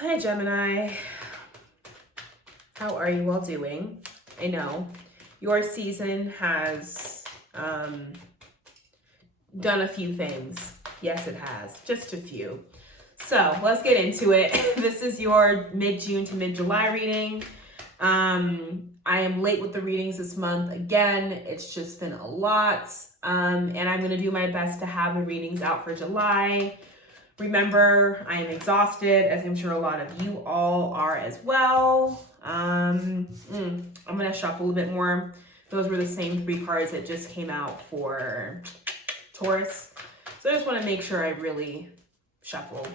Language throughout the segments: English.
Hi, Gemini. How are you all doing? I know your season has done a few things. Yes, it has. Just a few. So let's get into it. This is your mid-June to mid-July reading. I am late with the readings this month. Again, it's just been a lot. And I'm going to do my best to have the readings out for July. Remember, I am exhausted, as I'm sure a lot of you all are as well. I'm going to shuffle a bit more. Those were the same 3 cards that just came out for Taurus. So I just want to make sure I really shuffle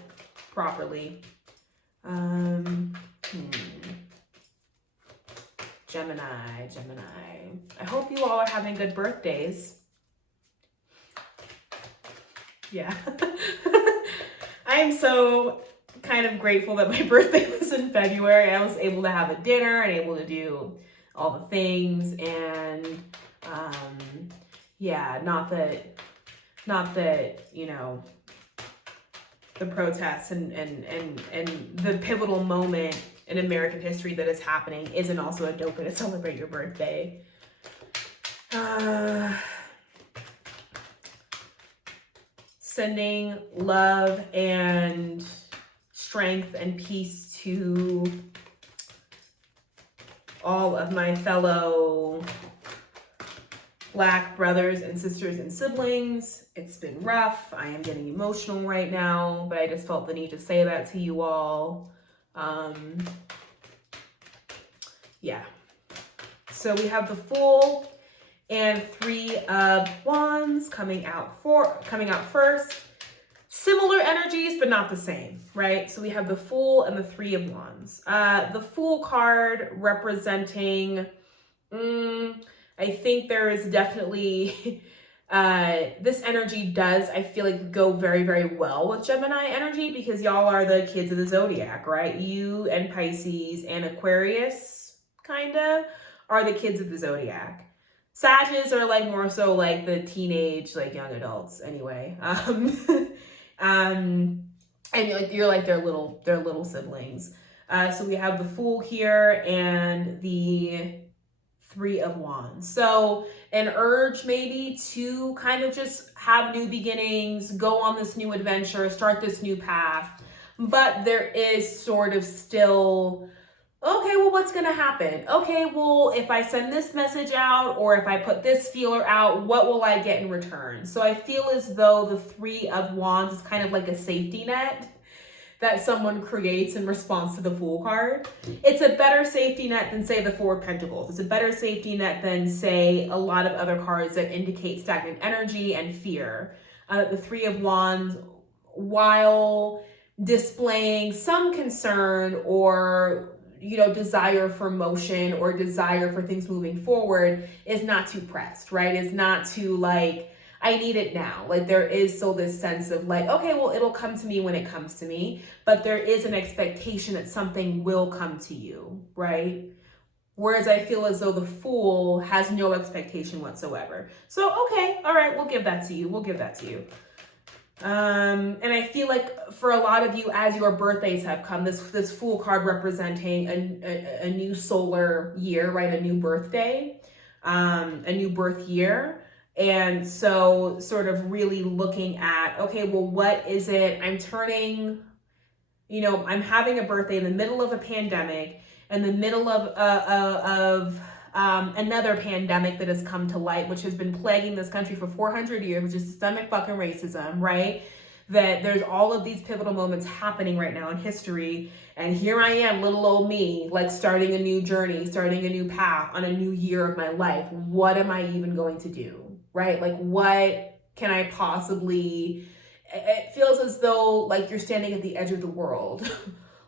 properly. Gemini. I hope you all are having good birthdays. Yeah. I am so kind of grateful that my birthday was in February. I was able to have a dinner and able to do all the things, and yeah, not that, you know, the protests and the pivotal moment in American history that is happening isn't also a dope way to celebrate your birthday. Sending love and strength and peace to all of my fellow Black brothers and sisters and siblings. It's been rough. I am getting emotional right now, but I just felt the need to say that to you all. Yeah. So we have the Fool and 3 of Wands coming out first. Similar energies, but not the same, right? So we have the Fool and the 3 of Wands. The Fool card representing, I think there is definitely, this energy does, I feel like, go very, very well with Gemini energy, because y'all are the kids of the zodiac, right? You and Pisces and Aquarius, kind of, are the kids of the zodiac. Sages are like more so like the teenage, like young adults anyway. And you're like their little siblings. So we have the Fool here and the 3 of Wands. So an urge maybe to kind of just have new beginnings, go on this new adventure, start this new path. But there is sort of still, okay, well, what's going to happen? Okay, well, if I send this message out or if I put this feeler out, what will I get in return? So I feel as though the 3 of Wands is kind of like a safety net that someone creates in response to the Fool card. It's a better safety net than, say, the 4 of Pentacles. It's a better safety net than, say, a lot of other cards that indicate stagnant energy and fear. The 3 of Wands, while displaying some concern or, you know, desire for motion or desire for things moving forward, is not too pressed, right? Is not too like, I need it now. Like, there is still this sense of like, okay, well, it'll come to me when it comes to me, but there is an expectation that something will come to you, right? Whereas I feel as though the Fool has no expectation whatsoever. So, okay, all right, we'll give that to you. We'll give that to you. And I feel like for a lot of you, as your birthdays have come, this Fool card representing a new solar year, right? A new birthday, a new birth year. And so sort of really looking at, okay, well, what is it? I'm turning, you know, I'm having a birthday in the middle of a pandemic, in the middle of another pandemic that has come to light, which has been plaguing this country for 400 years, which is systemic fucking racism, right? That there's all of these pivotal moments happening right now in history. And here I am, little old me, like starting a new journey, starting a new path on a new year of my life. What am I even going to do? Right? Like, what can I possibly, it feels as though like you're standing at the edge of the world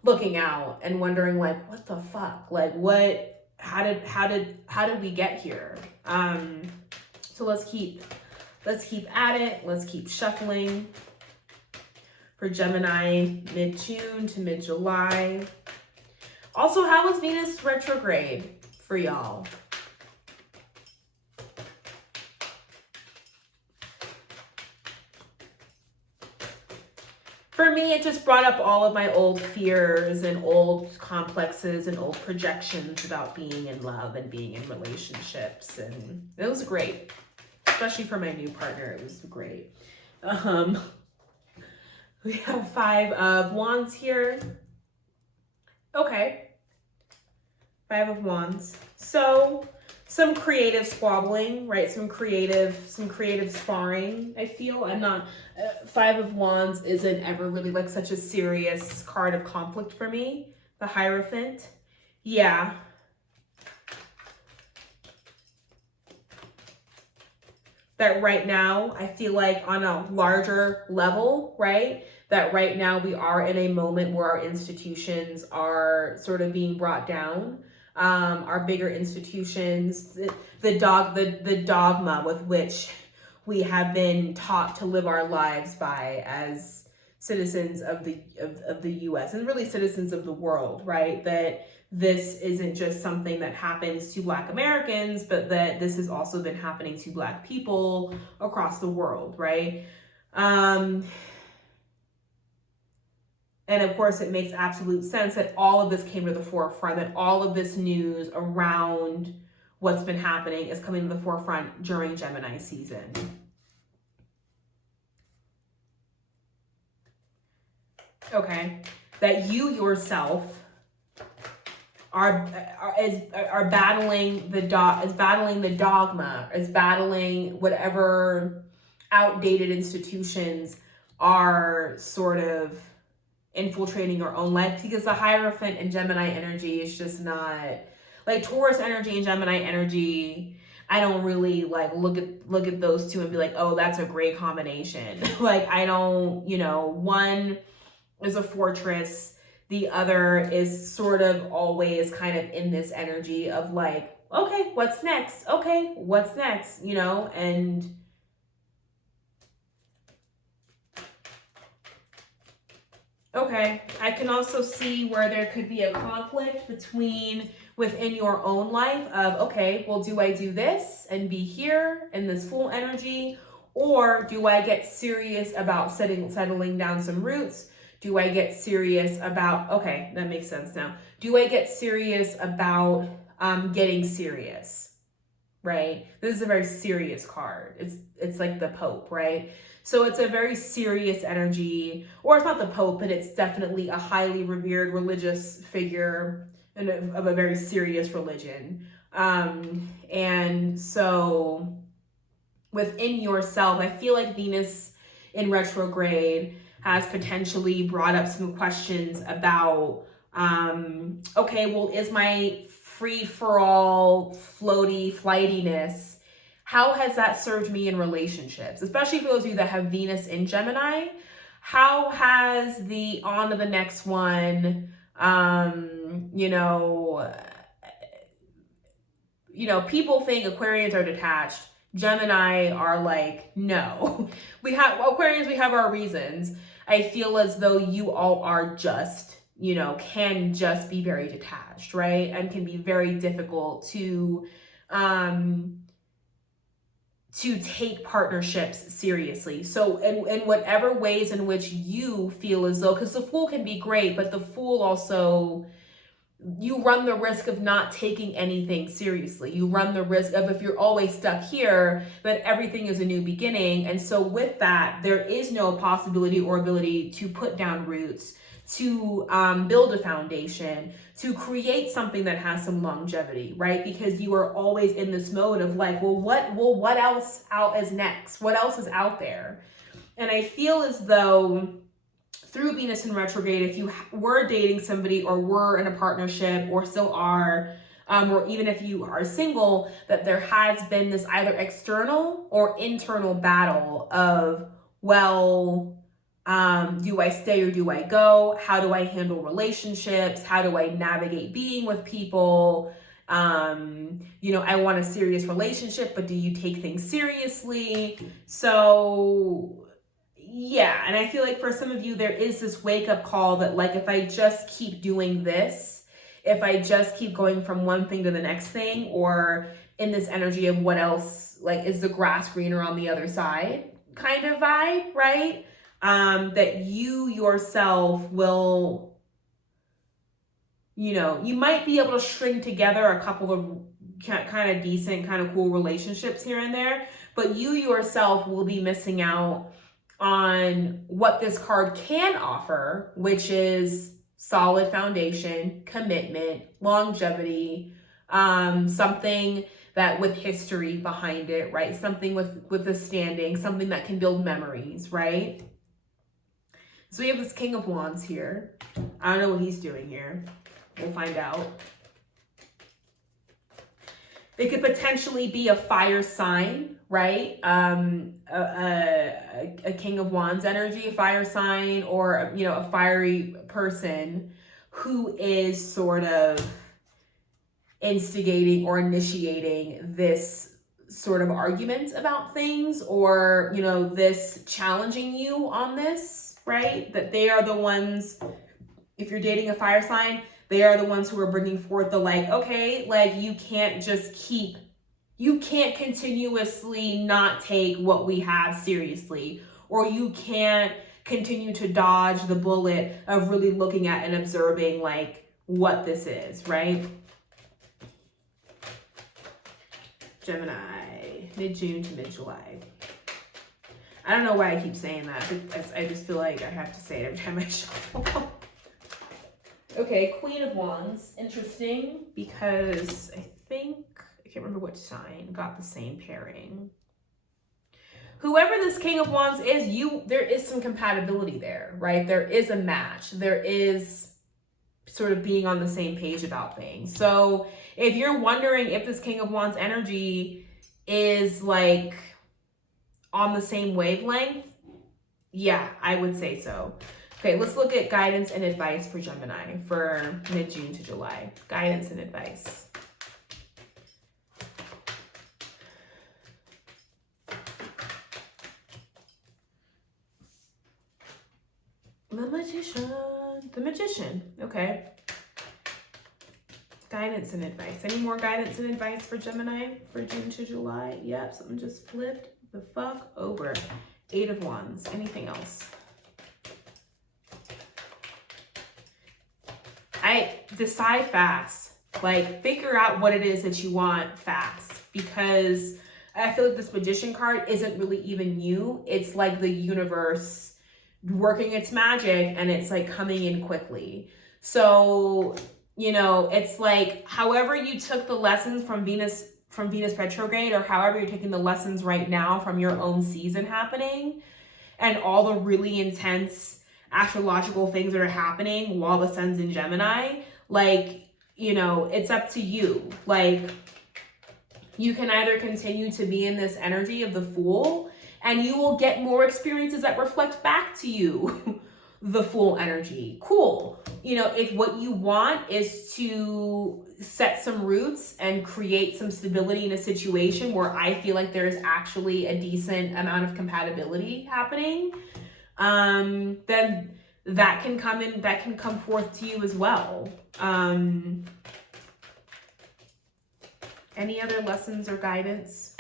looking out and wondering like, what the fuck? Like, what, how did we get here? So let's keep at it. Let's keep shuffling for Gemini mid-June to mid-July. Also, how was Venus retrograde for y'all? For for me, it just brought up all of my old fears and old complexes and old projections about being in love and being in relationships. And it was great, especially for my new partner. It was great. We have 5 of Wands here. Okay. 5 of Wands. So some creative squabbling, right? Some creative sparring. I feel I'm not, 5 of Wands isn't ever really like such a serious card of conflict for me. The Hierophant. Yeah. That right now, I feel like on a larger level, right? That right now we are in a moment where our institutions are sort of being brought down. Our bigger institutions, the dogma with which we have been taught to live our lives by as citizens of the U.S. and really citizens of the world, right? That this isn't just something that happens to Black Americans, but that this has also been happening to Black people across the world, right? And of course, it makes absolute sense that all of this came to the forefront, that all of this news around what's been happening is coming to the forefront during Gemini season. Okay, that you yourself are battling the dogma, is battling whatever outdated institutions are sort of infiltrating your own life, because the Hierophant and Gemini energy is just not like Taurus energy and Gemini energy. I don't really like look at those two and be like, oh, that's a great combination. Like I don't, one is a fortress, the other is sort of always kind of in this energy of like, okay, what's next? Okay, what's next? And okay, I can also see where there could be a conflict within your own life of, okay, well, do I do this and be here in this full energy? Or do I get serious about settling down some roots? Do I get serious about, okay, that makes sense now. Do I get serious about getting serious, right? This is a very serious card. It's like the Pope, right? So it's a very serious energy, or it's not the Pope, but it's definitely a highly revered religious figure and of a very serious religion. And so within yourself, I feel like Venus in retrograde has potentially brought up some questions about, okay, well, is my free-for-all floaty flightiness, how has that served me in relationships? Especially for those of you that have Venus in Gemini, how has the on to the next one, people think Aquarians are detached. Gemini are like, no. Aquarians, we have our reasons. I feel as though you all are just, can just be very detached, right? And can be very difficult to take partnerships seriously. So in whatever ways in which you feel as though, because the Fool can be great, but the Fool also, you run the risk of not taking anything seriously. You run the risk of, if you're always stuck here, that everything is a new beginning. And so with that, there is no possibility or ability to put down roots, to build a foundation, to create something that has some longevity, right? Because you are always in this mode of like, what else is next? What else is out there? And I feel as though through Venus in retrograde, if you were dating somebody or were in a partnership or still are, or even if you are single, that there has been this either external or internal battle of, well, do I stay or do I go? How do I handle relationships? How do I navigate being with people? I want a serious relationship, but do you take things seriously? So yeah, and I feel like for some of you, there is this wake-up call that like, if I just keep doing this, if I just keep going from one thing to the next thing, or in this energy of what else, like, is the grass greener on the other side kind of vibe, right? that you yourself will, you might be able to string together a couple of kind of decent, kind of cool relationships here and there, but you yourself will be missing out on what this card can offer, which is solid foundation, commitment, longevity, something that with history behind it, right? Something with a standing, something that can build memories, right? So we have this King of Wands here. I don't know what he's doing here. We'll find out. It could potentially be a fire sign, right? A King of Wands energy, a fire sign, or, a fiery person who is sort of instigating or initiating this sort of argument about things, or, this challenging you on this, right? That they are the ones, if you're dating a fire sign, they are the ones who are bringing forth the okay, you can't continuously not take what we have seriously, or you can't continue to dodge the bullet of really looking at and observing what this is, right? Gemini, mid-June to mid-July. I don't know why I keep saying that. I just feel like I have to say it every time I shuffle. Okay, Queen of Wands. Interesting, because I can't remember which sign got the same pairing. Whoever this King of Wands is, there is some compatibility there, right? There is a match. There is sort of being on the same page about things. So if you're wondering if this King of Wands energy is on the same wavelength, yeah, I would say so. Okay, let's look at guidance and advice for Gemini for mid-June to July. Guidance and advice. The Magician. Okay. Guidance and advice. Any more guidance and advice for Gemini for June to July? Yep, something just flipped the fuck over. 8 of Wands. Anything else? Decide fast. Figure out what it is that you want fast, because I feel like this Magician card isn't really even you. It's the universe working its magic, and it's coming in quickly. So, it's however you took the lessons from Venus retrograde, or however you're taking the lessons right now from your own season happening, and all the really intense astrological things that are happening while the sun's in Gemini, it's up to you. You can either continue to be in this energy of the Fool, and you will get more experiences that reflect back to you the Fool energy. Cool. If what you want is to set some roots and create some stability in a situation where I feel like there's actually a decent amount of compatibility happening, then that can come forth to you as well. Any other lessons or guidance?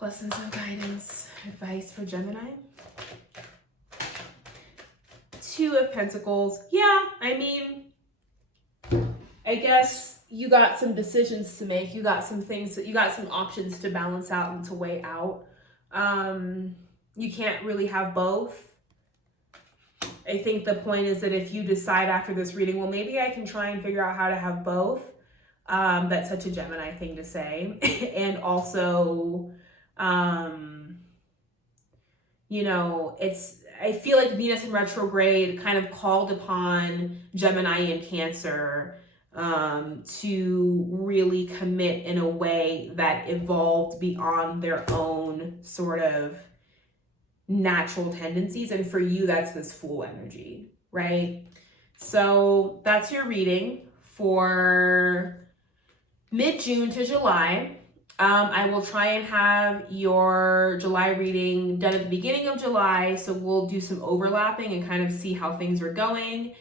Lessons or guidance, advice for Gemini? 2 of Pentacles. Yeah, I guess you got some decisions to make. You got some options to balance out and to weigh out. You can't really have both. I think the point is that if you decide after this reading, well, maybe I can try and figure out how to have both. That's such a Gemini thing to say. And also, I feel like Venus in retrograde kind of called upon Gemini and Cancer to really commit in a way that evolved beyond their own sort of natural tendencies. And for you, that's this Fool energy, right? So that's your reading for mid-June to July. I will try and have your July reading done at the beginning of July, so we'll do some overlapping and kind of see how things are going.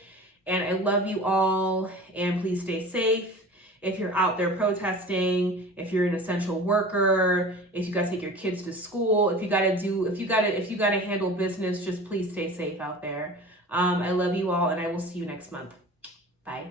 And I love you all, and please stay safe. if you're out there protesting, if you're an essential worker, if you guys take your kids to school, if you gotta handle business, just please stay safe out there. I love you all, and I will see you next month. Bye.